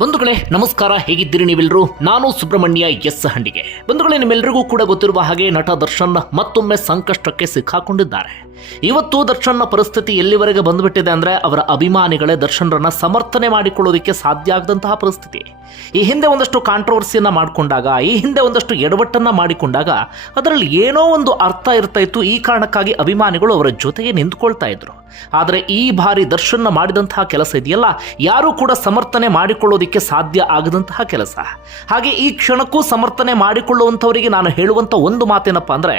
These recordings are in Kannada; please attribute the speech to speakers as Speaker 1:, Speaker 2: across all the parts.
Speaker 1: ಬಂಧುಗಳೇ, ನಮಸ್ಕಾರ. ಹೇಗಿದ್ದೀರಿ ನೀವೆಲ್ಲರೂ ನಾನು ಸುಬ್ರಹ್ಮಣ್ಯ ಎಸ್ ಹಂಡಿಗೆ. ಬಂಧುಗಳೇ ನಿಮ್ಮೆಲ್ಲರಿಗೂ ಕೂಡ ಗೊತ್ತಿರುವ ಹಾಗೆ ನಟ ದರ್ಶನ್ ಮತ್ತೊಮ್ಮೆ ಸಂಕಷ್ಟಕ್ಕೆ ಸಿಕ್ಕಾಕೊಂಡಿದ್ದಾರೆ. ಇವತ್ತು ದರ್ಶನ್ನ ಪರಿಸ್ಥಿತಿ ಎಲ್ಲಿವರೆಗೆ ಬಂದ್ಬಿಟ್ಟಿದೆ ಅಂದ್ರೆ ಅವರ ಅಭಿಮಾನಿಗಳೇ ದರ್ಶನ್ರನ್ನ ಸಮರ್ಥನೆ ಮಾಡಿಕೊಳ್ಳೋದಕ್ಕೆ ಸಾಧ್ಯ ಆಗದಂತಹ ಪರಿಸ್ಥಿತಿ. ಈ ಹಿಂದೆ ಒಂದಷ್ಟು ಕಾಂಟ್ರವರ್ಸಿಯನ್ನ ಮಾಡಿಕೊಂಡಾಗ, ಈ ಹಿಂದೆ ಒಂದಷ್ಟು ಎಡವಟ್ಟನ್ನ ಮಾಡಿಕೊಂಡಾಗ, ಅದರಲ್ಲಿ ಏನೋ ಒಂದು ಅರ್ಥ ಇರ್ತಾ ಇತ್ತು. ಈ ಕಾರಣಕ್ಕಾಗಿ ಅಭಿಮಾನಿಗಳು ಅವರ ಜೊತೆಗೆ ನಿಂತ್ಕೊಳ್ತಾ ಇದ್ರು. ಆದರೆ ಈ ಬಾರಿ ದರ್ಶನ ಮಾಡಿದಂತಹ ಕೆಲಸ ಇದೆಯಲ್ಲ? ಯಾರೂ ಕೂಡ ಸಮರ್ಥನೆ ಮಾಡಿಕೊಳ್ಳೋದಕ್ಕೆ ಸಾಧ್ಯ ಆಗದಂತಹ ಕೆಲಸ. ಹಾಗೆ ಈ ಕ್ಷಣಕ್ಕೂ ಸಮರ್ಥನೆ ಮಾಡಿಕೊಳ್ಳುವಂಥವರಿಗೆ ನಾನು ಹೇಳುವಂಥ ಒಂದು ಮಾತೇನಪ್ಪ ಅಂದರೆ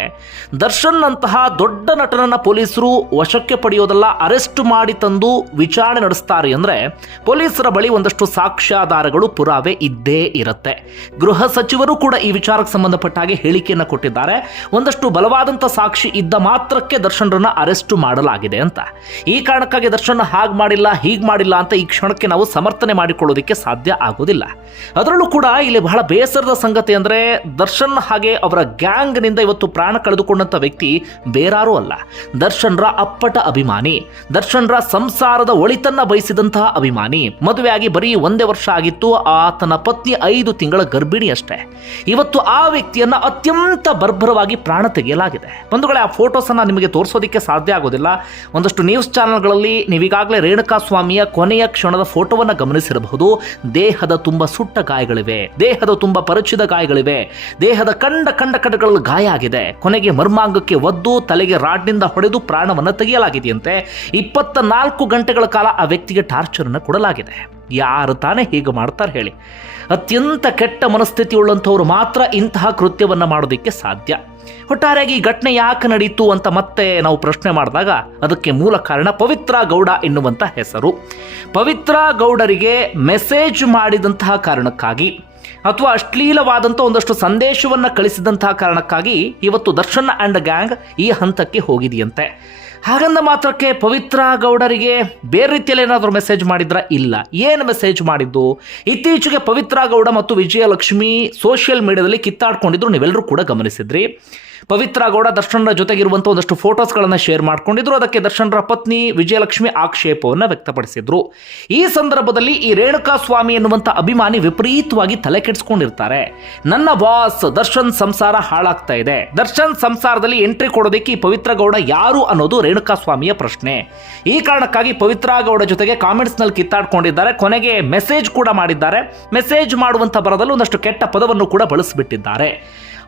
Speaker 1: ದರ್ಶನ್ ಅಂತಹ ದೊಡ್ಡ ನಟನನ್ನು ಪೊಲೀಸರು ವಶಕ್ಕೆ ಪಡೆಯೋದಲ್ಲ, ಅರೆಸ್ಟ್ ಮಾಡಿ ತಂದು ವಿಚಾರಣೆ ನಡೆಸ್ತಾರೆ ಅಂದರೆ, ಪೊಲೀಸರ ಬಳಿ ಒಂದಷ್ಟು ಸಾಕ್ಷ್ಯಾಧಾರಗಳು ಪುರಾವೆ ಇದ್ದೇ ಇರುತ್ತೆ. ಗೃಹ ಸಚಿವರು ಕೂಡ ಈ ವಿಚಾರಕ್ಕೆ ಸಂಬಂಧಪಟ್ಟ ಹಾಗೆ ಹೇಳಿಕೆಯನ್ನು ಕೊಟ್ಟಿದ್ದಾರೆ. ಒಂದಷ್ಟು ಬಲವಾದಂಥ ಸಾಕ್ಷಿ ಇದ್ದ ಮಾತ್ರಕ್ಕೆ ದರ್ಶನ್ರನ್ನ ಅರೆಸ್ಟ್ ಮಾಡಲಾಗಿದೆ ಅಂತ. ಈ ಕಾರಣಕ್ಕಾಗಿ ದರ್ಶನ್ ಹಾಗೆ ಮಾಡಿಲ್ಲ, ಹೀಗೆ ಮಾಡಿಲ್ಲ ಅಂತ ಈ ಕ್ಷಣಕ್ಕೆ ನಾವು ಸಮರ್ಥನೆ ಮಾಡಿಕೊಳ್ಳೋದಕ್ಕೆ ಸಾಧ್ಯ ಆಗೋದಿಲ್ಲ ಅದರಲ್ಲೂ ಕೂಡ ಇಲ್ಲಿ ಬಹಳ ಬೇಸರದ ಸಂಗತಿ ಅಂದರೆ ದರ್ಶನ್ ಹಾಗೆ ಅವರ ಗ್ಯಾಂಗ್ನಿಂದ ಇವತ್ತು ಪ್ರಾಣ ಕಳೆದುಕೊಂಡಂಥ ವ್ಯಕ್ತಿ ಬೇರಾರೂ ಅಲ್ಲ. ದರ್ಶನ್ರ ಅಪ್ಪಟ ಅಭಿಮಾನಿ, ದರ್ಶನ್ರ ಸಂಸಾರದ ಒಳಿತನ್ನ ಬಯಸಿದಂತಹ ಅಭಿಮಾನಿ. ಮದುವೆಯಾಗಿ ಬರೀ ಒಂದೇ ವರ್ಷ ಆಗಿತ್ತು, ಆತನ ಪತ್ನಿ ಐದು ತಿಂಗಳ ಗರ್ಭಿಣಿ ಅಷ್ಟೇ. ಇವತ್ತು ಆ ವ್ಯಕ್ತಿಯನ್ನ ಅತ್ಯಂತ ಬರ್ಬರವಾಗಿ ಪ್ರಾಣ ತೆಗೆಯಲಾಗಿದೆ. ಬಂಧುಗಳೇ, ಆ ಫೋಟೋಸ್ ಅನ್ನ ನಿಮಗೆ ತೋರಿಸೋದಕ್ಕೆ ಸಾಧ್ಯ ಆಗೋದಿಲ್ಲ. ಒಂದಷ್ಟು ನ್ಯೂಸ್ ಚಾನೆಲ್ಗಳಲ್ಲಿ ನೀವೀಗಾಗಲೇ ರೇಣುಕಾ ಸ್ವಾಮಿಯ ಕೊನೆಯ ಕ್ಷಣದ ಫೋಟೋವನ್ನು ಗಮನಿಸಿರಬಹುದು. ದೇಹದ ತುಂಬ ಸುಟ್ಟ ಗಾಯಗಳಿವೆ. ದೇಹದ ತುಂಬ ಪರಿಚಿದ ಗಾಯಗಳಿವೆ. ದೇಹದ ಕಂಡ ಕಂಡ ಕಡೆಗಳಲ್ಲಿ ಗಾಯ ಆಗಿದೆ. ಕೊನೆಗೆ ಮರ್ಮಾಂಗಕ್ಕೆ ಒದ್ದು ತಲೆಗೆ ರಾಡ್ನಿಂದ ಹೊಡೆದು ಪ್ರಾಣವನ್ನು ತೆಗೆಯಲಾಗಿದೆಯಂತೆ. ಇಪ್ಪತ್ತ ನಾಲ್ಕು ಗಂಟೆಗಳ ಕಾಲ ಆ ವ್ಯಕ್ತಿಗೆ ಟಾರ್ಚರ್ ಅನ್ನು ಕೊಡಲಾಗಿದೆ. ಯಾರು ತಾನೇ ಹೀಗೆ ಮಾಡ್ತಾರೆ ಹೇಳಿ. ಅತ್ಯಂತ ಕೆಟ್ಟ ಮನಸ್ಥಿತಿ ಉಳ್ಳಂಥವ್ರು ಮಾತ್ರ ಇಂತಹ ಕೃತ್ಯವನ್ನು ಮಾಡೋದಕ್ಕೆ ಸಾಧ್ಯ. ಒಟ್ಟಾರೆಯಾಗಿ ಈ ಘಟನೆ ಯಾಕೆ ನಡೀತು ಅಂತ ಮತ್ತೆ ನಾವು ಪ್ರಶ್ನೆ ಮಾಡಿದಾಗ ಅದಕ್ಕೆ ಮೂಲ ಕಾರಣ ಪವಿತ್ರ ಗೌಡ ಎನ್ನುವಂಥ ಹೆಸರು. ಪವಿತ್ರ ಗೌಡರಿಗೆ ಮೆಸೇಜ್ ಮಾಡಿದಂತಹ ಕಾರಣಕ್ಕಾಗಿ ಅಥವಾ ಅಶ್ಲೀಲವಾದಂಥ ಒಂದಷ್ಟು ಸಂದೇಶವನ್ನು ಕಳಿಸಿದಂತಹ ಕಾರಣಕ್ಕಾಗಿ ಇವತ್ತು ದರ್ಶನ್ ಆ್ಯಂಡ್ ಗ್ಯಾಂಗ್ ಈ ಹಂತಕ್ಕೆ ಹೋಗಿದೆಯಂತೆ. ಹಾಗಂದ ಮಾತ್ರಕ್ಕೆ ಪವಿತ್ರ ಗೌಡರಿಗೆ ಬೇರೆ ರೀತಿಯಲ್ಲಿ ಏನಾದರೂ ಮೆಸೇಜ್ ಮಾಡಿದ್ರ? ಇಲ್ಲ. ಏನು ಮೆಸೇಜ್ ಮಾಡಿದ್ದು? ಇತ್ತೀಚೆಗೆ ಪವಿತ್ರ ಗೌಡ ಮತ್ತು ವಿಜಯಲಕ್ಷ್ಮಿ ಸೋಷಿಯಲ್ ಮೀಡಿಯಾದಲ್ಲಿ ಕಿತ್ತಾಡ್ಕೊಂಡಿದ್ರು ನೀವೆಲ್ಲರೂ ಕೂಡ ಗಮನಿಸಿದ್ರಿ. ಪವಿತ್ರ ಗೌಡ ದರ್ಶನರ ಜೊತೆಗಿರುವಂಥ ಒಂದಷ್ಟು ಫೋಟೋಸ್ಗಳನ್ನು ಶೇರ್ ಮಾಡಿಕೊಂಡಿದ್ರು. ಅದಕ್ಕೆ ದರ್ಶನರ ಪತ್ನಿ ವಿಜಯಲಕ್ಷ್ಮಿ ಆಕ್ಷೇಪವನ್ನು ವ್ಯಕ್ತಪಡಿಸಿದ್ರು. ಈ ಸಂದರ್ಭದಲ್ಲಿ ಈ ರೇಣುಕಾ ಸ್ವಾಮಿ ಎನ್ನುವಂಥ ಅಭಿಮಾನಿ ವಿಪರೀತವಾಗಿ ತಲೆ ಕೆಡಿಸ್ಕೊಂಡಿರ್ತಾರೆ. ನನ್ನ ಬಾಸ್ ದರ್ಶನ್ ಸಂಸಾರ ಹಾಳಾಗ್ತಾ ಇದೆ. ದರ್ಶನ್ ಸಂಸಾರದಲ್ಲಿ ಎಂಟ್ರಿ ಕೊಡೋದಕ್ಕೆ ಈ ಪವಿತ್ರ ಗೌಡ ಯಾರು ಅನ್ನೋದು ರೇಣುಕಾ ಸ್ವಾಮಿಯ ಪ್ರಶ್ನೆ. ಈ ಕಾರಣಕ್ಕಾಗಿ ಪವಿತ್ರ ಗೌಡ ಜೊತೆಗೆ ಕಾಮೆಂಟ್ಸ್ನಲ್ಲಿ ಕಿತ್ತಾಡ್ಕೊಂಡಿದ್ದಾರೆ. ಕೊನೆಗೆ ಮೆಸೇಜ್ ಕೂಡ ಮಾಡಿದ್ದಾರೆ. ಮೆಸೇಜ್ ಮಾಡುವಂಥ ಬರದಲ್ಲಿ ಒಂದಷ್ಟು ಕೆಟ್ಟ ಪದವನ್ನು ಕೂಡ ಬಳಸಿಬಿಟ್ಟಿದ್ದಾರೆ.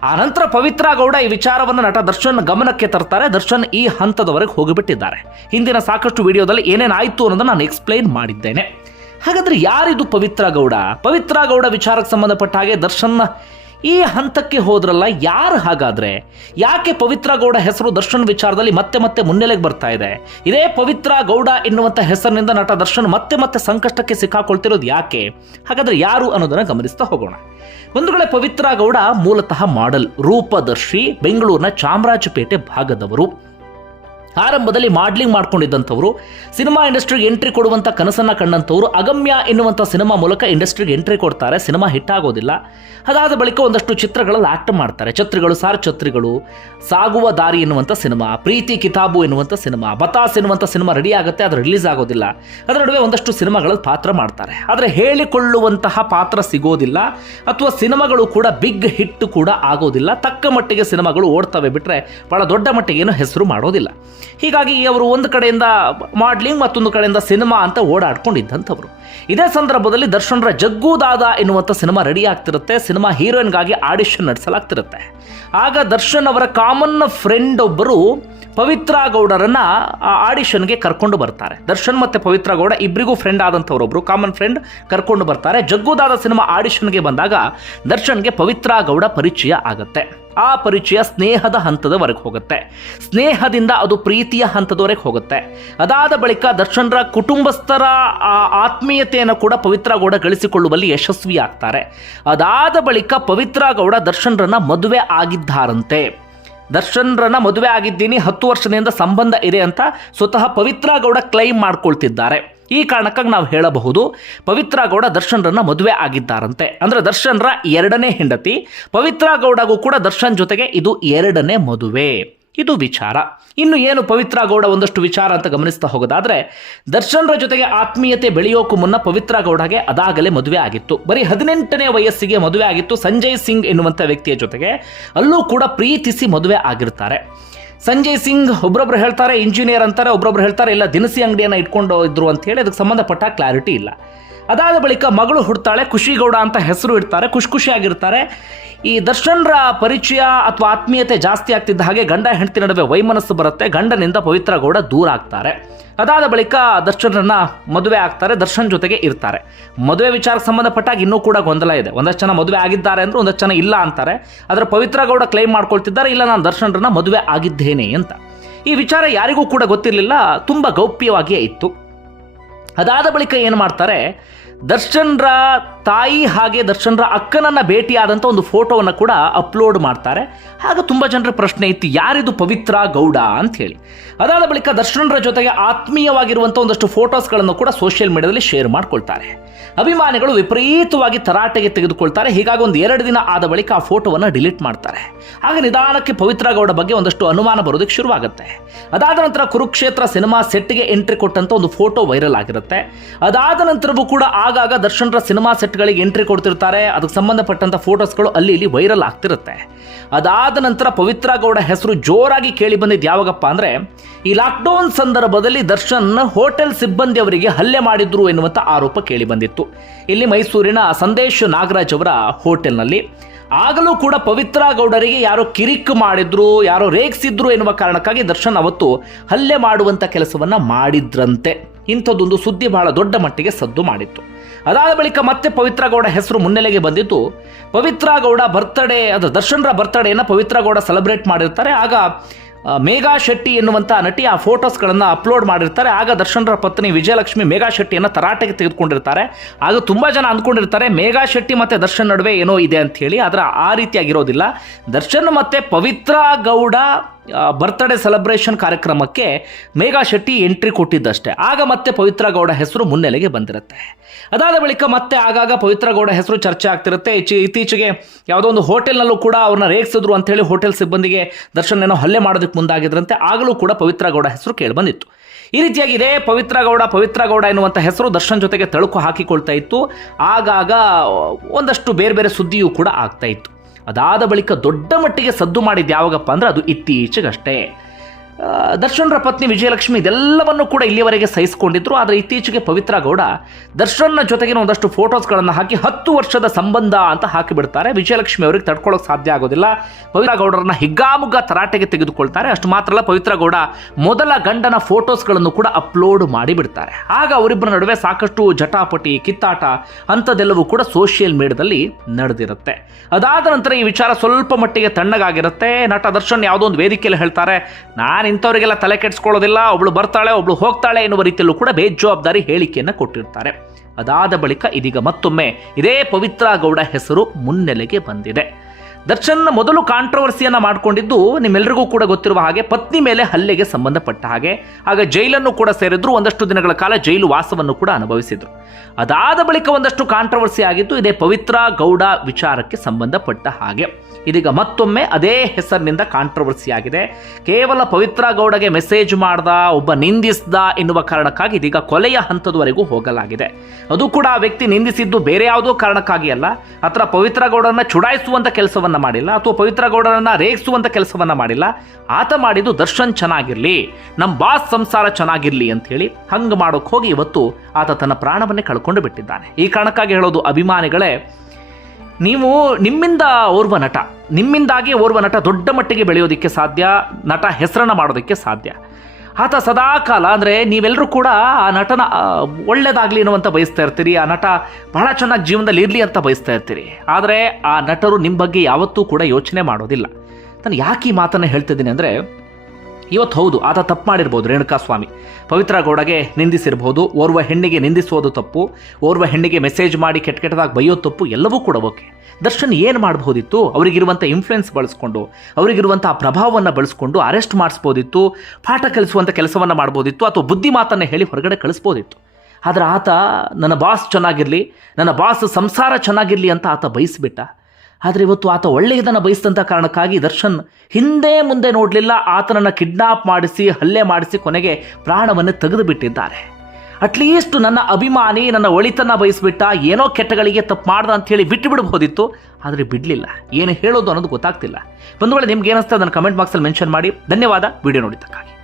Speaker 1: ಆ ನಂತರ ಪವಿತ್ರ ಗೌಡ ಈ ವಿಚಾರವನ್ನು ನಟ ದರ್ಶನ್ ಗಮನಕ್ಕೆ ತರ್ತಾರೆ. ದರ್ಶನ್ ಈ ಹಂತದವರೆಗೆ ಹೋಗಿಬಿಟ್ಟಿದ್ದಾರೆ. ಹಿಂದಿನ ಸಾಕಷ್ಟು ವಿಡಿಯೋದಲ್ಲಿ ಏನೇನಾಯಿತು ಅನ್ನೋದನ್ನು ನಾನು ಎಕ್ಸ್ಪ್ಲೈನ್ ಮಾಡಿದ್ದೇನೆ. ಹಾಗಾದ್ರೆ ಯಾರಿದು ಪವಿತ್ರ ಗೌಡ ಪವಿತ್ರ ಗೌಡ ವಿಚಾರಕ್ಕೆ ಸಂಬಂಧಪಟ್ಟ ಹಾಗೆ ದರ್ಶನ್ ಈ ಹಂತಕ್ಕೆ ಹೋದ್ರಲ್ಲ ಯಾರು ಹಾಗಾದ್ರೆ? ಯಾಕೆ ಪವಿತ್ರ ಗೌಡ ಹೆಸರು ದರ್ಶನ್ ವಿಚಾರದಲ್ಲಿ ಮತ್ತೆ ಮತ್ತೆ ಮುನ್ನೆಲೆಗೆ ಬರ್ತಾ ಇದೆ? ಇದೇ ಪವಿತ್ರ ಗೌಡ ಎನ್ನುವಂಥ ಹೆಸರಿನಿಂದ ನಟ ದರ್ಶನ್ ಮತ್ತೆ ಮತ್ತೆ ಸಂಕಷ್ಟಕ್ಕೆ ಸಿಕ್ಕಾಕೊಳ್ತಿರೋದು ಯಾಕೆ? ಹಾಗಾದ್ರೆ ಯಾರು ಅನ್ನೋದನ್ನು ಗಮನಿಸ್ತಾ ಹೋಗೋಣ. ಬಂಧುಗಳೇ ಪವಿತ್ರ ಗೌಡ ಮೂಲತಃ ಮಾಡಲ್, ರೂಪದರ್ಶಿ, ಬೆಂಗಳೂರಿನ ಚಾಮರಾಜಪೇಟೆ ಭಾಗದವರು. ಆರಂಭದಲ್ಲಿ ಮಾಡ್ಲಿಂಗ್ ಮಾಡ್ಕೊಂಡಿದ್ದಂಥವ್ರು, ಸಿನಿಮಾ ಇಂಡಸ್ಟ್ರಿಗೆ ಎಂಟ್ರಿ ಕೊಡುವಂಥ ಕನಸನ್ನು ಕಂಡಂಥವ್ರು, ಅಗಮ್ಯ ಎನ್ನುವಂಥ ಸಿನಿಮಾ ಮೂಲಕ ಇಂಡಸ್ಟ್ರಿಗೆ ಎಂಟ್ರಿ ಕೊಡ್ತಾರೆ, ಸಿನಿಮಾ ಹಿಟ್ ಆಗೋದಿಲ್ಲ. ಅದಾದ ಬಳಿಕ ಒಂದಷ್ಟು ಚಿತ್ರಗಳಲ್ಲಿ ಆಕ್ಟ್ ಮಾಡ್ತಾರೆ. ಛತ್ರಿಗಳು ಸಾರ್ ಛತ್ರಿಗಳು, ಸಾಗುವ ದಾರಿ ಎನ್ನುವಂಥ ಸಿನಿಮಾ, ಪ್ರೀತಿ ಕಿತಾಬು ಎನ್ನುವಂಥ ಸಿನಿಮಾ, ಬತಾಸ್ ಎನ್ನುವಂಥ ಸಿನಿಮಾ ರೆಡಿ ಆಗುತ್ತೆ, ಅದು ರಿಲೀಸ್ ಆಗೋದಿಲ್ಲ. ಅದರ ನಡುವೆ ಒಂದಷ್ಟು ಸಿನಿಮಾಗಳಲ್ಲಿ ಪಾತ್ರ ಮಾಡ್ತಾರೆ. ಆದರೆ ಹೇಳಿಕೊಳ್ಳುವಂತಹ ಪಾತ್ರ ಸಿಗೋದಿಲ್ಲ, ಅಥವಾ ಸಿನಿಮಾಗಳು ಕೂಡ ಬಿಗ್ ಹಿಟ್ ಕೂಡ ಆಗೋದಿಲ್ಲ. ತಕ್ಕ ಮಟ್ಟಿಗೆ ಸಿನಿಮಾಗಳು ಓಡ್ತವೆ ಬಿಟ್ಟರೆ ಬಹಳ ದೊಡ್ಡ ಮಟ್ಟಿಗೆ ಏನು ಹೆಸರು ಮಾಡೋದಿಲ್ಲ. ಹೀಗಾಗಿ ಅವರು ಒಂದು ಕಡೆಯಿಂದ ಮಾಡ್ಲಿಂಗ್, ಮತ್ತೊಂದು ಕಡೆಯಿಂದ ಸಿನಿಮಾ ಅಂತ ಓಡಾಡ್ಕೊಂಡಿದ್ದಂಥವ್ರು. ಇದೇ ಸಂದರ್ಭದಲ್ಲಿ ದರ್ಶನ್ರ ಜಗ್ಗು ದಾದ ಎನ್ನುವಂಥ ಸಿನಿಮಾ ರೆಡಿ ಆಗ್ತಿರುತ್ತೆ. ಸಿನಿಮಾ ಹೀರೋಯಿನ್ಗಾಗಿ ಆಡಿಷನ್ ನಡೆಸಲಾಗ್ತಿರುತ್ತೆ. ಆಗ ದರ್ಶನ್ ಅವರ ಕಾಮನ್ ಫ್ರೆಂಡ್ ಒಬ್ಬರು ಪವಿತ್ರ ಗೌಡರನ್ನ ಆ ಆಡಿಷನ್ಗೆ ಕರ್ಕೊಂಡು ಬರ್ತಾರೆ. ದರ್ಶನ್ ಮತ್ತೆ ಪವಿತ್ರ ಗೌಡ ಇಬ್ಬರಿಗೂ ಫ್ರೆಂಡ್ ಆದಂಥವ್ರೊಬ್ರು ಕಾಮನ್ ಫ್ರೆಂಡ್ ಕರ್ಕೊಂಡು ಬರ್ತಾರೆ. ಜಗ್ಗುದಾದ ಸಿನಿಮಾ ಆಡಿಷನ್ಗೆ ಬಂದಾಗ ದರ್ಶನ್ಗೆ ಪವಿತ್ರ ಗೌಡ ಪರಿಚಯ ಆಗುತ್ತೆ. ಆ ಪರಿಚಯ ಸ್ನೇಹದ ಹಂತದವರೆಗೆ ಹೋಗುತ್ತೆ. ಸ್ನೇಹದಿಂದ ಅದು ಪ್ರೀತಿಯ ಹಂತದವರೆಗೆ ಹೋಗುತ್ತೆ. ಅದಾದ ಬಳಿಕ ದರ್ಶನ್ರ ಕುಟುಂಬಸ್ಥರ ಆ ಆತ್ಮೀಯತೆಯನ್ನು ಕೂಡ ಪವಿತ್ರ ಗೌಡ ಗಳಿಸಿಕೊಳ್ಳುವಲ್ಲಿ ಯಶಸ್ವಿ ಆಗ್ತಾರೆ ಅದಾದ ಬಳಿಕ ಪವಿತ್ರ ಗೌಡ ದರ್ಶನ್ರನ್ನ ಮದುವೆ ಆಗಿದ್ದಾರಂತೆ. ದರ್ಶನ್ರನ್ನ ಮದುವೆ ಆಗಿದ್ದೀನಿ, ಹತ್ತು ವರ್ಷದಿಂದ ಸಂಬಂಧ ಇದೆ ಅಂತ ಸ್ವತಃ ಪವಿತ್ರ ಗೌಡ ಕ್ಲೈಮ್ ಮಾಡ್ಕೊಳ್ತಿದ್ದಾರೆ. ಈ ಕಾರಣಕ್ಕಾಗಿ ನಾವು ಹೇಳಬಹುದು, ಪವಿತ್ರ ಗೌಡ ದರ್ಶನ್ರನ್ನ ಮದುವೆ ಆಗಿದ್ದಾರಂತೆ. ಅಂದ್ರೆ ದರ್ಶನ್ರ ಎರಡನೇ ಹೆಂಡತಿ, ಪವಿತ್ರ ಗೌಡಗೂ ಕೂಡ ದರ್ಶನ್ ಜೊತೆಗೆ ಇದು ಎರಡನೇ ಮದುವೆ. ಇದು ವಿಚಾರ. ಇನ್ನು ಏನು ಪವಿತ್ರ ಗೌಡ ಒಂದಷ್ಟು ವಿಚಾರ ಅಂತ ಗಮನಿಸ್ತಾ ಹೋಗೋದಾದ್ರೆ, ದರ್ಶನ್ರ ಜೊತೆಗೆ ಆತ್ಮೀಯತೆ ಬೆಳೆಯೋಕು ಮುನ್ನ ಪವಿತ್ರ ಗೌಡಗೆ ಅದಾಗಲೇ ಮದುವೆ ಆಗಿತ್ತು. ಬರೀ ಹದಿನೆಂಟನೇ ವಯಸ್ಸಿಗೆ ಮದುವೆ ಆಗಿತ್ತು ಸಂಜಯ್ ಸಿಂಗ್ ಎನ್ನುವಂಥ ವ್ಯಕ್ತಿಯ ಜೊತೆಗೆ, ಅಲ್ಲೂ ಕೂಡ ಪ್ರೀತಿಸಿ ಮದುವೆ ಆಗಿರ್ತಾರೆ. ಸಂಜಯ್ ಸಿಂಗ್ ಒಬ್ರೊಬ್ರು ಹೇಳ್ತಾರೆ ಇಂಜಿನಿಯರ್ ಅಂತಾರೆ, ಒಬ್ರೊಬ್ರು ಹೇಳ್ತಾರೆ, ಇಲ್ಲ ದಿನಸಿ ಅಂಗಡಿಯನ್ನು ಇಟ್ಕೊಂಡು ಇದ್ರು ಅಂತ ಹೇಳಿ, ಅದಕ್ಕೆ ಸಂಬಂಧಪಟ್ಟ ಕ್ಲಾರಿಟಿ ಇಲ್ಲ. ಅದಾದ ಬಳಿಕ ಮಗಳು ಹುಡ್ತಾಳೆ, ಖುಷಿಗೌಡ ಅಂತ ಹೆಸರು ಇಡ್ತಾರೆ ಖುಷಿ ಖುಷಿಯಾಗಿರ್ತಾರೆ ಈ ದರ್ಶನ್ರ ಪರಿಚಯ ಅಥವಾ ಆತ್ಮೀಯತೆ ಜಾಸ್ತಿ ಆಗ್ತಿದ್ದ ಹಾಗೆ ಗಂಡ ಹೆಂಡತಿ ನಡುವೆ ವೈಮನಸ್ಸು ಬರುತ್ತೆ, ಗಂಡನಿಂದ ಪವಿತ್ರ ಗೌಡ ದೂರ ಆಗ್ತಾರೆ. ಅದಾದ ಬಳಿಕ ದರ್ಶನರನ್ನ ಮದುವೆ ಆಗ್ತಾರೆ, ದರ್ಶನ್ ಜೊತೆಗೆ ಇರ್ತಾರೆ. ಮದುವೆ ವಿಚಾರಕ್ಕೆ ಸಂಬಂಧಪಟ್ಟಾಗ ಇನ್ನೂ ಕೂಡ ಗೊಂದಲ ಇದೆ. ಒಂದಷ್ಟು ಜನ ಮದುವೆ ಆಗಿದ್ದಾರೆ ಅಂದ್ರೆ ಒಂದಷ್ಟು ಜನ ಇಲ್ಲ ಅಂತಾರೆ. ಆದರೆ ಪವಿತ್ರ ಗೌಡ ಕ್ಲೈಮ್ ಮಾಡ್ಕೊಳ್ತಿದ್ದಾರೆ, ಇಲ್ಲ ನಾನು ದರ್ಶನರನ್ನ ಮದುವೆ ಆಗಿದ್ದೇನೆ ಅಂತ. ಈ ವಿಚಾರ ಯಾರಿಗೂ ಕೂಡ ಗೊತ್ತಿರಲಿಲ್ಲ, ತುಂಬ ಗೌಪ್ಯವಾಗಿಯೇ ಇತ್ತು. ಅದಾದ ಬಳಿಕ ಏನು ಮಾಡ್ತಾರೆ ದರ್ಶನ್ರ ತಾಯಿ ಹಾಗೆ ದರ್ಶನ್ರ ಅಕ್ಕನನ್ನ ಭೇಟಿಯಾದಂಥ ಒಂದು ಫೋಟೋವನ್ನು ಕೂಡ ಅಪ್ಲೋಡ್ ಮಾಡ್ತಾರೆ. ಹಾಗೆ ತುಂಬ ಜನರ ಪ್ರಶ್ನೆ ಇತ್ತು, ಯಾರಿದು ಪವಿತ್ರ ಗೌಡ ಅಂತ ಹೇಳಿ. ಅದಾದ ಬಳಿಕ ದರ್ಶನ್ರ ಜೊತೆಗೆ ಆತ್ಮೀಯವಾಗಿರುವಂಥ ಒಂದಷ್ಟು ಫೋಟೋಸ್ಗಳನ್ನು ಕೂಡ ಸೋಷಿಯಲ್ ಮೀಡಿಯಾದಲ್ಲಿ ಶೇರ್ ಮಾಡ್ಕೊಳ್ತಾರೆ. ಅಭಿಮಾನಿಗಳು ವಿಪರೀತವಾಗಿ ತರಾಟೆಗೆ ತೆಗೆದುಕೊಳ್ತಾರೆ, ಹೀಗಾಗಿ ಒಂದು ಎರಡು ದಿನ ಆದ ಬಳಿಕ ಆ ಫೋಟೋವನ್ನು ಡಿಲೀಟ್ ಮಾಡ್ತಾರೆ. ಆಗ ನಿಧಾನಕ್ಕೆ ಪವಿತ್ರ ಗೌಡ ಬಗ್ಗೆ ಒಂದಷ್ಟು ಅನುಮಾನ ಬರೋದಕ್ಕೆ ಶುರುವಾಗುತ್ತೆ. ಅದಾದ ನಂತರ ಕುರುಕ್ಷೇತ್ರ ಸಿನಿಮಾ ಸೆಟ್ಗೆ ಎಂಟ್ರಿ ಕೊಟ್ಟಂತ ಒಂದು ಫೋಟೋ ವೈರಲ್ ಆಗಿರುತ್ತೆ. ಅದಾದ ನಂತರವೂ ಕೂಡ ಆಗಾಗ ದರ್ಶನ್ರ ಸಿನಿಮಾ ಸೆಟ್ಗಳಿಗೆ ಎಂಟ್ರಿ ಕೊಡ್ತಿರ್ತಾರೆ. ಅದಕ್ಕೆ ಸಂಬಂಧಪಟ್ಟಂಥ ಫೋಟೋಸ್ಗಳು ಅಲ್ಲಿ ಇಲ್ಲಿ ವೈರಲ್ ಆಗ್ತಿರುತ್ತೆ. ಅದಾದ ನಂತರ ಪವಿತ್ರ ಗೌಡ ಹೆಸರು ಜೋರಾಗಿ ಕೇಳಿ ಬಂದಿದ್ದು ಯಾವಾಗಪ್ಪ ಅಂದರೆ, ಈ ಲಾಕ್ಡೌನ್ ಸಂದರ್ಭದಲ್ಲಿ ದರ್ಶನ್ ಹೋಟೆಲ್ ಸಿಬ್ಬಂದಿಯವರಿಗೆ ಹಲ್ಲೆ ಮಾಡಿದ್ರು ಎನ್ನುವಂಥ ಆರೋಪ ಕೇಳಿ ಬಂದಿತ್ತು. ಇಲ್ಲಿ ಮೈಸೂರಿನ ಸಂದೇಶ್ ನಾಗರಾಜ್ ಅವರ ಹೋಟೆಲ್ನಲ್ಲಿ ಆಗಲೂ ಕೂಡ ಪವಿತ್ರ ಗೌಡರಿಗೆ ಯಾರೋ ಕಿರಿಕ್ ಮಾಡಿದ್ರು, ಯಾರೋ ರೇಗಿಸಿದ್ರು ಎನ್ನುವ ಕಾರಣಕ್ಕಾಗಿ ದರ್ಶನ್ ಅವತ್ತು ಹಲ್ಲೆ ಮಾಡುವಂತ ಕೆಲಸವನ್ನ ಮಾಡಿದ್ರಂತೆ. ಇಂಥದ್ದೊಂದು ಸುದ್ದಿ ಬಹಳ ದೊಡ್ಡ ಮಟ್ಟಿಗೆ ಸದ್ದು ಮಾಡಿತ್ತು. ಅದಾದ ಬಳಿಕ ಮತ್ತೆ ಪವಿತ್ರ ಗೌಡ ಹೆಸರು ಮುನ್ನೆಲೆಗೆ ಬಂದಿದ್ದು ಪವಿತ್ರ ಗೌಡ ಬರ್ತ್ಡೇ ಅದು ದರ್ಶನ್ರ ಬರ್ತ್ಡೇನ ಪವಿತ್ರ ಗೌಡ ಸೆಲೆಬ್ರೇಟ್ ಮಾಡಿರ್ತಾರೆ. ಆಗ ಮೇಘಾ ಶೆಟ್ಟಿ ಎನ್ನುವಂಥ ನಟಿ ಆ ಫೋಟೋಸ್ಗಳನ್ನು ಅಪ್ಲೋಡ್ ಮಾಡಿರ್ತಾರೆ. ಆಗ ದರ್ಶನ್ರ ಪತ್ನಿ ವಿಜಯಲಕ್ಷ್ಮಿ ಮೇಘಾ ಶೆಟ್ಟಿಯನ್ನು ತರಾಟೆಗೆ ತೆಗೆದುಕೊಂಡಿರ್ತಾರೆ. ಆಗ ತುಂಬ ಜನ ಅಂದ್ಕೊಂಡಿರ್ತಾರೆ, ಮೇಘಾ ಶೆಟ್ಟಿ ಮತ್ತು ದರ್ಶನ್ ನಡುವೆ ಏನೋ ಇದೆ ಅಂತ ಹೇಳಿ. ಆದರೆ ಆ ರೀತಿಯಾಗಿರೋದಿಲ್ಲ. ದರ್ಶನ್ ಮತ್ತು ಪವಿತ್ರ ಗೌಡ ಬರ್ತ್ಡೇ ಸೆಲೆಬ್ರೇಷನ್ ಕಾರ್ಯಕ್ರಮಕ್ಕೆ ಮೇಘಾ ಶೆಟ್ಟಿ ಎಂಟ್ರಿ ಕೊಟ್ಟಿದ್ದಷ್ಟೇ. ಆಗ ಮತ್ತೆ ಪವಿತ್ರ ಗೌಡ ಹೆಸರು ಮುನ್ನೆಲೆಗೆ ಬಂದಿರುತ್ತೆ. ಅದಾದ ಬಳಿಕ ಮತ್ತೆ ಆಗಾಗ ಪವಿತ್ರ ಗೌಡ ಹೆಸರು ಚರ್ಚೆ ಆಗ್ತಿರುತ್ತೆ. ಇತ್ತೀಚೆಗೆ ಯಾವುದೋ ಒಂದು ಹೋಟೆಲ್ನಲ್ಲೂ ಕೂಡ ಅವ್ರನ್ನ ರೇಗಿಸಿದ್ರು ಅಂತ ಹೇಳಿ ಹೋಟೆಲ್ ಸಿಬ್ಬಂದಿಗೆ ದರ್ಶನ್ ಏನೋ ಹಲ್ಲೆ ಮಾಡೋದಕ್ಕೆ ಮುಂದಾಗಿದ್ರಂತೆ, ಆಗಲೂ ಕೂಡ ಪವಿತ್ರ ಗೌಡ ಹೆಸರು ಕೇಳಿಬಂದಿತ್ತು ಈ ರೀತಿಯಾಗಿದೆ ಪವಿತ್ರ ಗೌಡ ಪವಿತ್ರ ಗೌಡ ಎನ್ನುವಂಥ ಹೆಸರು ದರ್ಶನ್ ಜೊತೆಗೆ ತಳುಕು ಹಾಕಿಕೊಳ್ತಾ ಇತ್ತು. ಆಗಾಗ ಒಂದಷ್ಟು ಬೇರೆ ಬೇರೆ ಸುದ್ದಿಯೂ ಕೂಡ ಆಗ್ತಾ ಇತ್ತು. ಅದಾದ ಬಳಿಕ ದೊಡ್ಡ ಮಟ್ಟಿಗೆ ಸದ್ದು ಮಾಡಿದ್ದು ಯಾವಾಗಪ್ಪ ಅಂದ್ರೆ ಅದು ಇತ್ತೀಚೆಗಷ್ಟೇ. ದರ್ಶನ್ರ ಪತ್ನಿ ವಿಜಯಲಕ್ಷ್ಮಿ ಇದೆಲ್ಲವನ್ನು ಕೂಡ ಇಲ್ಲಿಯವರೆಗೆ ಸಹಿಸಿಕೊಂಡಿದ್ರು. ಆದರೆ ಇತ್ತೀಚೆಗೆ ಪವಿತ್ರ ಗೌಡ ದರ್ಶನ್ನ ಜೊತೆಗಿನ ಒಂದಷ್ಟು ಫೋಟೋಸ್ಗಳನ್ನು ಹಾಕಿ ಹತ್ತು ವರ್ಷದ ಸಂಬಂಧ ಅಂತ ಹಾಕಿಬಿಡ್ತಾರೆ. ವಿಜಯಲಕ್ಷ್ಮಿ ಅವರಿಗೆ ತಡ್ಕೊಳ್ಳೋಕೆ ಸಾಧ್ಯ ಆಗೋದಿಲ್ಲ. ಪವಿತ್ರ ಗೌಡರನ್ನ ಹಿಗ್ಗಾಮುಗ್ಗ ತರಾಟೆಗೆ ತೆಗೆದುಕೊಳ್ತಾರೆ. ಅಷ್ಟು ಮಾತ್ರ ಅಲ್ಲ, ಪವಿತ್ರ ಗೌಡ ಮೊದಲ ಗಂಡನ ಫೋಟೋಸ್ಗಳನ್ನು ಕೂಡ ಅಪ್ಲೋಡ್ ಮಾಡಿಬಿಡ್ತಾರೆ. ಆಗ ಅವರಿಬ್ಬರ ನಡುವೆ ಸಾಕಷ್ಟು ಜಟಾಪಟಿ, ಕಿತ್ತಾಟ ಅಂಥದ್ದೆಲ್ಲವೂ ಕೂಡ ಸೋಷಿಯಲ್ ಮೀಡಿಯಾದಲ್ಲಿ ನಡೆದಿರುತ್ತೆ. ಅದಾದ ನಂತರ ಈ ವಿಚಾರ ಸ್ವಲ್ಪ ಮಟ್ಟಿಗೆ ತಣ್ಣಗಾಗಿರುತ್ತೆ. ನಟ ದರ್ಶನ್ ಯಾವುದೋ ಒಂದು ವೇದಿಕೆಯಲ್ಲಿ ಹೇಳ್ತಾರೆ, ನಾನು ಇಂಥವರಿಗೆಲ್ಲ ತಲೆ ಕೆಡಿಸ್ಕೊಳ್ಳೋದಿಲ್ಲ, ಒಬ್ಳು ಬರ್ತಾಳೆ, ಒಬ್ಳು ಹೋಗ್ತಾಳೆ ಎನ್ನುವ ರೀತಿಯಲ್ಲೂ ಕೂಡ ಬೇಜವಾಬ್ದಾರಿ ಹೇಳಿಕೆಯನ್ನು ಕೊಟ್ಟಿರ್ತಾರೆ. ಅದಾದ ಬಳಿಕ ಇದೀಗ ಮತ್ತೊಮ್ಮೆ ಇದೇ ಪವಿತ್ರ ಗೌಡ ಹೆಸರು ಮುನ್ನೆಲೆಗೆ ಬಂದಿದೆ. ದರ್ಶನ್ ಮೊದಲು ಕಾಂಟ್ರವರ್ಸಿಯನ್ನು ಮಾಡಿಕೊಂಡಿದ್ದು ನಿಮ್ಮೆಲ್ಲರಿಗೂ ಕೂಡ ಗೊತ್ತಿರುವ ಹಾಗೆ ಪತ್ನಿ ಮೇಲೆ ಹಲ್ಲೆಗೆ ಸಂಬಂಧಪಟ್ಟ ಹಾಗೆ, ಆಗ ಜೈಲನ್ನು ಕೂಡ ಸೇರಿದ್ರು, ಒಂದಷ್ಟು ದಿನಗಳ ಕಾಲ ಜೈಲು ವಾಸವನ್ನು ಕೂಡ ಅನುಭವಿಸಿದ್ರು. ಅದಾದ ಬಳಿಕ ಒಂದಷ್ಟು ಕಾಂಟ್ರವರ್ಸಿ ಆಗಿದ್ದು ಇದೇ ಪವಿತ್ರ ಗೌಡ ವಿಚಾರಕ್ಕೆ ಸಂಬಂಧಪಟ್ಟ ಹಾಗೆ. ಇದೀಗ ಮತ್ತೊಮ್ಮೆ ಅದೇ ಹೆಸರಿನಿಂದ ಕಾಂಟ್ರವರ್ಸಿ ಆಗಿದೆ. ಕೇವಲ ಪವಿತ್ರ ಗೌಡಗೆ ಮೆಸೇಜ್ ಮಾಡ್ದ, ಒಬ್ಬ ನಿಂದಿಸ್ದ ಎನ್ನುವ ಕಾರಣಕ್ಕಾಗಿ ಇದೀಗ ಕೊಲೆಯ ಹಂತದವರೆಗೂ ಹೋಗಲಾಗಿದೆ. ಅದು ಕೂಡ ಆ ವ್ಯಕ್ತಿ ನಿಂದಿಸಿದ್ದು ಬೇರೆ ಯಾವುದೋ ಕಾರಣಕ್ಕಾಗಿ ಅಲ್ಲ. ಅಥವಾ ಪವಿತ್ರ ಗೌಡರನ್ನ ಚುಡಾಯಿಸುವಂತ ಕೆಲಸವನ್ನ ಮಾಡಿಲ್ಲ, ಅಥವಾ ಪವಿತ್ರ ಗೌಡರನ್ನ ರೇಗಿಸುವಂತ ಕೆಲಸವನ್ನ ಮಾಡಿಲ್ಲ. ಆತ ಮಾಡಿದ್ದು ದರ್ಶನ್ ಚೆನ್ನಾಗಿರ್ಲಿ ನಮ್ಮ ಬಾಸ್ ಸಂಸಾರ ಚೆನ್ನಾಗಿರ್ಲಿ ಅಂತ ಹೇಳಿ ಹಂಗೆ ಮಾಡೋಕೆ ಹೋಗಿ ಇವತ್ತು ಆತ ತನ್ನ ಪ್ರಾಣವನ್ನೇ ಕಳ್ಕೊಂಡು ಬಿಟ್ಟಿದ್ದಾನೆ. ಈ ಕಾರಣಕ್ಕಾಗಿ ಹೇಳೋದು ಅಭಿಮಾನಿಗಳೇ ನೀವು ನಿಮ್ಮಿಂದ ಓರ್ವ ನಟ, ನಿಮ್ಮಿಂದಾಗಿ ಓರ್ವ ನಟ ದೊಡ್ಡ ಮಟ್ಟಿಗೆ ಬೆಳೆಯೋದಕ್ಕೆ ಸಾಧ್ಯ, ನಟ ಹೆಸರನ್ನು ಮಾಡೋದಕ್ಕೆ ಸಾಧ್ಯ. ಆತ ಸದಾ ಕಾಲ ಅಂದರೆ ನೀವೆಲ್ಲರೂ ಕೂಡ ಆ ನಟನ ಒಳ್ಳೆಯದಾಗಲಿ ಅನ್ನುವಂತ ಬಯಸ್ತಾ ಇರ್ತೀರಿ, ಆ ನಟ ಬಹಳ ಚೆನ್ನಾಗಿ ಜೀವನದಲ್ಲಿ ಇರಲಿ ಅಂತ ಬಯಸ್ತಾ ಇರ್ತೀರಿ. ಆದರೆ ಆ ನಟರು ನಿಮ್ಮ ಬಗ್ಗೆ ಯಾವತ್ತೂ ಕೂಡ ಯೋಚನೆ ಮಾಡೋದಿಲ್ಲ. ನಾನು ಯಾಕೆ ಈ ಮಾತನ್ನು ಹೇಳ್ತಿದ್ದೀನಿ ಅಂದರೆ ಇವತ್ತು ಹೌದು, ಆತ ತಪ್ಪು ಮಾಡಿರ್ಬೋದು ರೇಣುಕಾ ಸ್ವಾಮಿ ಪವಿತ್ರ ಗೌಡಗೆ ನಿಂದಿಸಿರ್ಬೋದು, ಓರ್ವ ಹೆಣ್ಣಿಗೆ ನಿಂದಿಸುವುದು ತಪ್ಪು, ಓರ್ವ ಹೆಣ್ಣಿಗೆ ಮೆಸೇಜ್ ಮಾಡಿ ಕೆಟ್ಟ ಕೆಟ್ಟದಾಗಿ ಬೈಯೋದು ತಪ್ಪು ಎಲ್ಲವೂ ಕೂಡ ಓಕೆ. ದರ್ಶನ್ ಏನು ಮಾಡ್ಬೋದಿತ್ತು? ಅವರಿಗಿರುವಂಥ ಇನ್ಫ್ಲುಯೆನ್ಸ್ ಬಳಸ್ಕೊಂಡು ಅವರಿಗಿರುವಂಥ ಪ್ರಭಾವವನ್ನು ಬಳಸ್ಕೊಂಡು ಅರೆಸ್ಟ್ ಮಾಡಿಸ್ಬೋದಿತ್ತು, ಪಾಠ ಕಲಿಸುವಂಥ ಕೆಲಸವನ್ನು ಮಾಡ್ಬೋದಿತ್ತು, ಅಥವಾ ಬುದ್ಧಿ ಮಾತನ್ನು ಹೇಳಿ ಹೊರಗಡೆ ಕಳಿಸ್ಬೋದಿತ್ತು. ಆದರೆ ಆತ, ನನ್ನ ಬಾಸ್ ಚೆನ್ನಾಗಿರಲಿ, ನನ್ನ ಬಾಸ್ ಸಂಸಾರ ಚೆನ್ನಾಗಿರಲಿ ಅಂತ ಆತ ಬಯಸ್ಬಿಟ್ಟ. ಆದರೆ ಇವತ್ತು ಆತ ಒಳ್ಳೆಯದನ್ನು ಬಯಸಿದಂಥ ಕಾರಣಕ್ಕಾಗಿ ದರ್ಶನ್ ಹಿಂದೆ ಮುಂದೆ ನೋಡಲಿಲ್ಲ. ಆತನನ್ನು ಕಿಡ್ನಾಪ್ ಮಾಡಿಸಿ, ಹಲ್ಲೆ ಮಾಡಿಸಿ ಕೊನೆಗೆ ಪ್ರಾಣವನ್ನು ತೆಗೆದು ಬಿಟ್ಟಿದ್ದಾರೆ ಅಟ್ಲೀಸ್ಟ್ ನನ್ನ ಅಭಿಮಾನಿ, ನನ್ನ ಒಳಿತನ್ನು ಬಯಸ್ಬಿಟ್ಟ, ಏನೋ ಕೆಟ್ಟಗಳಿಗೆ ತಪ್ಪು ಮಾಡ್ದ ಅಂತ ಹೇಳಿ ಬಿಟ್ಟು ಬಿಡ್ಬೋದಿತ್ತು ಆದರೆ ಬಿಡಲಿಲ್ಲ. ಏನು ಹೇಳೋದು ಅನ್ನೋದು ಗೊತ್ತಾಗ್ತಿಲ್ಲ. ಬಂದ ವೇಳೆ ನಿಮ್ಗೆ ಏನಿಸ್ತಾ ಅದನ್ನು ಕಮೆಂಟ್ ಬಾಕ್ಸಲ್ಲಿ ಮೆನ್ಷನ್ ಮಾಡಿ. ಧನ್ಯವಾದ. ವಿಡಿಯೋ ನೋಡಿದ್ದಕ್ಕಾಗಿ.